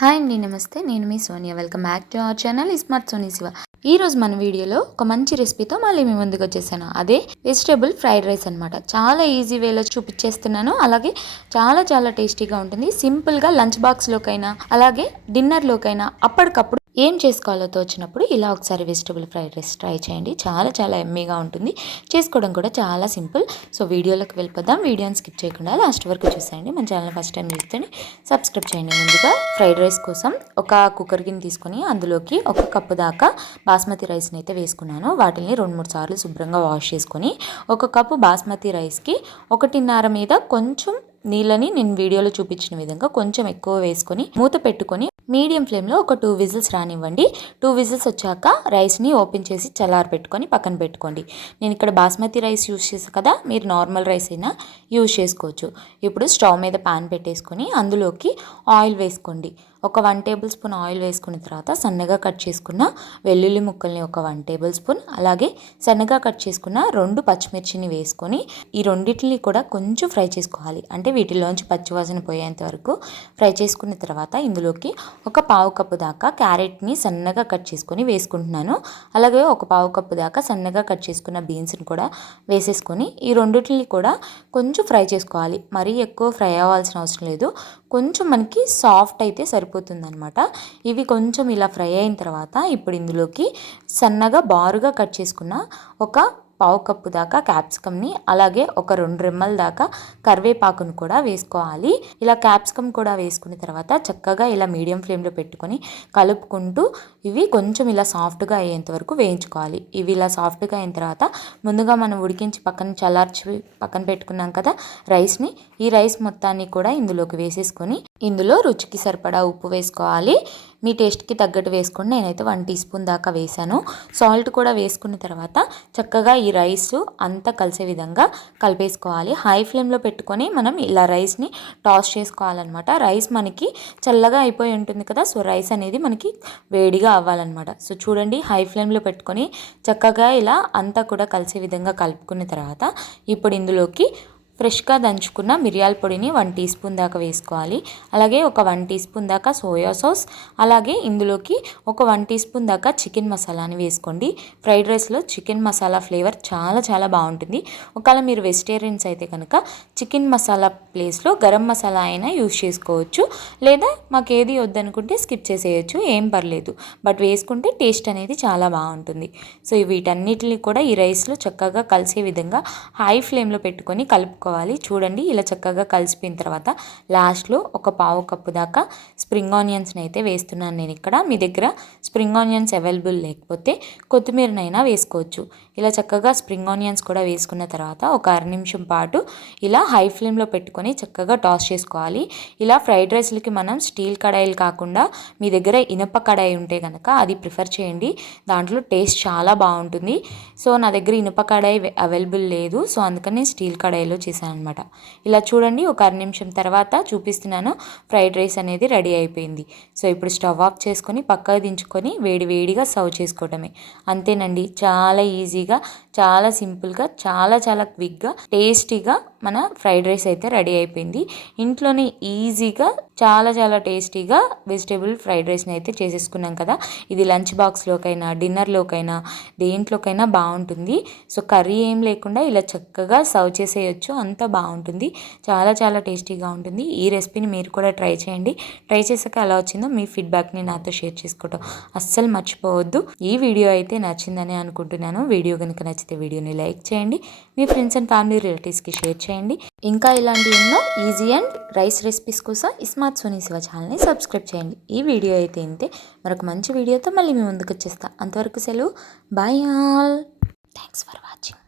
Hi అండి, నమస్తే. నేను మీ Sonia. Welcome back to our channel smart Soni Shiva. ఈరోజు మన వీడియోలో ఒక మంచి రెసిపీతో మళ్ళీ మీ ముందుకు వచ్చేసాను. అదే వెజిటేబుల్ ఫ్రైడ్ రైస్ అనమాట. చాలా ఈజీ వేలో చూపించేస్తున్నాను. అలాగే చాలా చాలా టేస్టీగా ఉంటుంది. సింపుల్గా లంచ్ బాక్స్లోకైనా అలాగే డిన్నర్లోకైనా అప్పటికప్పుడు ఏం చేసుకోవాలో తోచినప్పుడు ఇలా ఒకసారి వెజిటబుల్ ఫ్రైడ్ రైస్ ట్రై చేయండి. చాలా చాలా ఎమ్మీగా ఉంటుంది. చేసుకోవడం కూడా చాలా సింపుల్. సో వీడియోలోకి వెళ్ళిపోదాం. వీడియోని స్కిప్ చేయకుండా లాస్ట్ వరకు చూసేయండి. మన ఛానల్ ఫస్ట్ టైం చూస్తే సబ్స్క్రైబ్ చేయండి. ముందుగా ఫ్రైడ్ రైస్ కోసం ఒక కుక్కర్ గిన్నె తీసుకొని అందులోకి 1 కప్పు దాకా బాస్మతి రైస్ని అయితే వేసుకున్నాను. వాటిని 2-3 సార్లు శుభ్రంగా వాష్ చేసుకొని 1 కప్పు బాస్మతి రైస్కి 1.5 మీద కొంచెం నీళ్ళని నేను వీడియోలో చూపించిన విధంగా కొంచెం ఎక్కువ వేసుకొని మూత పెట్టుకొని మీడియం ఫ్లేమ్లో ఒక 2 విజిల్స్ రానివ్వండి. 2 విజిల్స్ వచ్చాక రైస్ని ఓపెన్ చేసి చల్లారి పెట్టుకొని పక్కన పెట్టుకోండి. నేను ఇక్కడ బాస్మతి రైస్ యూస్ చేసాను కదా, మీరు నార్మల్ రైస్ అయినా యూజ్ చేసుకోవచ్చు. ఇప్పుడు స్టవ్ మీద పాన్ పెట్టేసుకొని అందులోకి ఆయిల్ వేసుకోండి. ఒక 1 టేబుల్ స్పూన్ ఆయిల్ వేసుకున్న తర్వాత సన్నగా కట్ చేసుకున్న వెల్లుల్లి ముక్కల్ని ఒక 1 టేబుల్ స్పూన్, అలాగే సన్నగా కట్ చేసుకున్న 2 పచ్చిమిర్చిని వేసుకొని ఈ రెండింటిని కూడా కొంచెం ఫ్రై చేసుకోవాలి. అంటే వీటిలోంచి పచ్చివాసన పోయేంత వరకు ఫ్రై చేసుకున్న తర్వాత ఇందులోకి ఒక 1/2 కప్పు దాకా క్యారెట్ని సన్నగా కట్ చేసుకొని వేసుకుంటున్నాను. అలాగే ఒక 1/2 కప్పు దాకా సన్నగా కట్ చేసుకున్న బీన్స్ని కూడా వేసేసుకొని ఈ రెండింటిని కూడా కొంచెం ఫ్రై చేసుకోవాలి. మరీ ఎక్కువ ఫ్రై అవ్వాల్సిన అవసరం లేదు. కొంచెం మనకి సాఫ్ట్ అయితే సరిపోతుందనమాట. ఇవి కొంచెం ఇలా ఫ్రై అయిన తర్వాత ఇప్పుడు ఇందులోకి సన్నగా బారుగా కట్ చేసుకున్న ఒక 1/2 కప్పు దాకా క్యాప్సికమ్ని, అలాగే ఒక 2 రెమ్మల దాకా కరివేపాకును కూడా వేసుకోవాలి. ఇలా క్యాప్సికమ్ కూడా వేసుకున్న తర్వాత చక్కగా ఇలా మీడియం ఫ్లేమ్లో పెట్టుకొని కలుపుకుంటూ ఇవి కొంచెం ఇలా సాఫ్ట్గా అయ్యేంత వరకు వేయించుకోవాలి. ఇవి ఇలా సాఫ్ట్గా అయిన తర్వాత ముందుగా మనం ఉడికించి చల్లార్చి పక్కన పెట్టుకున్నాం కదా రైస్ని, ఈ రైస్ మొత్తాన్ని కూడా ఇందులోకి వేసేసుకొని ఇందులో రుచికి సరిపడా ఉప్పు వేసుకోవాలి. మీ టేస్ట్కి తగ్గట్టు వేసుకోండి. నేనైతే 1 టీ స్పూన్ దాకా వేసాను. సాల్ట్ కూడా వేసుకున్న తర్వాత చక్కగా ఈ రైస్ అంతా కలిసే విధంగా కలిపేసుకోవాలి. హై ఫ్లేమ్లో పెట్టుకొని మనం ఇలా రైస్ని టాస్ చేసుకోవాలన్నమాట. రైస్ మనకి చల్లగా అయిపోయి ఉంటుంది కదా, సో రైస్ అనేది మనకి వేడిగా అవ్వాలన్నమాట. సో చూడండి, హై ఫ్లేమ్లో పెట్టుకొని చక్కగా ఇలా అంతా కూడా కలిసే విధంగా కలుపుకున్న తర్వాత ఇప్పుడు ఇందులోకి ఫ్రెష్గా దంచుకున్న మిరియాల పొడిని 1 టీ స్పూన్ దాకా వేసుకోవాలి. అలాగే ఒక 1 టీ స్పూన్ దాకా సోయా సాస్, అలాగే ఇందులోకి ఒక 1 టీ స్పూన్ దాకా చికెన్ మసాలాని వేసుకోండి. ఫ్రైడ్ రైస్లో చికెన్ మసాలా ఫ్లేవర్ చాలా చాలా బాగుంటుంది. ఒకవేళ మీరు వెజిటేరియన్స్ అయితే కనుక చికెన్ మసాలా ప్లేస్లో గరం మసాలా అయినా యూజ్ చేసుకోవచ్చు, లేదా మాకు ఏది వద్దనుకుంటే స్కిప్ చేసేయచ్చు, ఏం పర్లేదు. బట్ వేసుకుంటే టేస్ట్ అనేది చాలా బాగుంటుంది. సో వీటన్నిటిని కూడా ఈ రైస్లో చక్కగా కలిసే విధంగా హై ఫ్లేమ్లో పెట్టుకొని కలుపుకోవాలి. చూడండి, ఇలా చక్కగా కలిసిపోయిన తర్వాత లాస్ట్లో ఒక 1/2 కప్పు దాకా స్ప్రింగ్ ఆనియన్స్ని అయితే వేస్తున్నాను నేను ఇక్కడ. మీ దగ్గర స్ప్రింగ్ ఆనియన్స్ అవైలబుల్ లేకపోతే కొత్తిమీరనైనా వేసుకోవచ్చు. ఇలా చక్కగా స్ప్రింగ్ ఆనియన్స్ కూడా వేసుకున్న తర్వాత ఒక 1/2 నిమిషం పాటు ఇలా హై ఫ్లేమ్లో పెట్టుకొని చక్కగా టాస్ చేసుకోవాలి. ఇలా ఫ్రైడ్ రైస్లకి మనం స్టీల్ కడాయిలు కాకుండా మీ దగ్గర ఇనప కడాయి ఉంటే కనుక అది ప్రిఫర్ చేయండి. దాంట్లో టేస్ట్ చాలా బాగుంటుంది. సో నా దగ్గర ఇనప కడాయి అవైలబుల్ లేదు, సో అందుకని స్టీల్ కడాయిలో చేశాను అనమాట. ఇలా చూడండి, ఒక 1/2 నిమిషం తర్వాత చూపిస్తున్నాను, ఫ్రైడ్ రైస్ అనేది రెడీ అయిపోయింది. సో ఇప్పుడు స్టవ్ ఆఫ్ చేసుకొని పక్కకు దించుకొని వేడిగా సర్వ్ చేసుకోవటమే. అంతేనండి, చాలా ఈజీగా, చాలా సింపుల్గా, చాలా చాలా క్విక్గా, టేస్టీగా మన ఫ్రైడ్ రైస్ అయితే రెడీ అయిపోయింది. ఇంట్లోనే ఈజీగా చాలా చాలా టేస్టీగా వెజిటేబుల్ ఫ్రైడ్ రైస్ని అయితే చేసేసుకున్నాం కదా. ఇది లంచ్ బాక్స్లోకైనా డిన్నర్లోకైనా దేంట్లోకైనా బాగుంటుంది. సో కర్రీ ఏం లేకుండా ఇలా చక్కగా సర్వ్ చేసేయచ్చు, అంత బాగుంటుంది. చాలా చాలా టేస్టీగా ఉంటుంది. ఈ రెసిపీని మీరు కూడా ట్రై చేయండి. ట్రై చేసాక ఎలా వచ్చిందో మీ ఫీడ్బ్యాక్ని నాతో షేర్ చేసుకోవటం అస్సలు మర్చిపోవద్దు. ఈ వీడియో అయితే నచ్చిందని అనుకుంటున్నాను. వీడియో కనుక నచ్చితే వీడియోని లైక్ చేయండి, మీ ఫ్రెండ్స్ అండ్ ఫ్యామిలీ రిలేటివ్స్కి షేర్ చేయండి. ఇంకా ఇలాంటి ఎన్నో ఈజీ అండ్ రైస్ రెసిపీస్ కోసం స్మార్ట్ సోనీ శివ ఛానల్ని సబ్స్క్రైబ్ చేయండి. ఈ వీడియో అయితే ఇంతే. మరొక మంచి వీడియోతో మళ్ళీ మీ ముందుకు వచ్చేస్తా. అంతవరకు సెలవు. Bye all. Thanks for watching.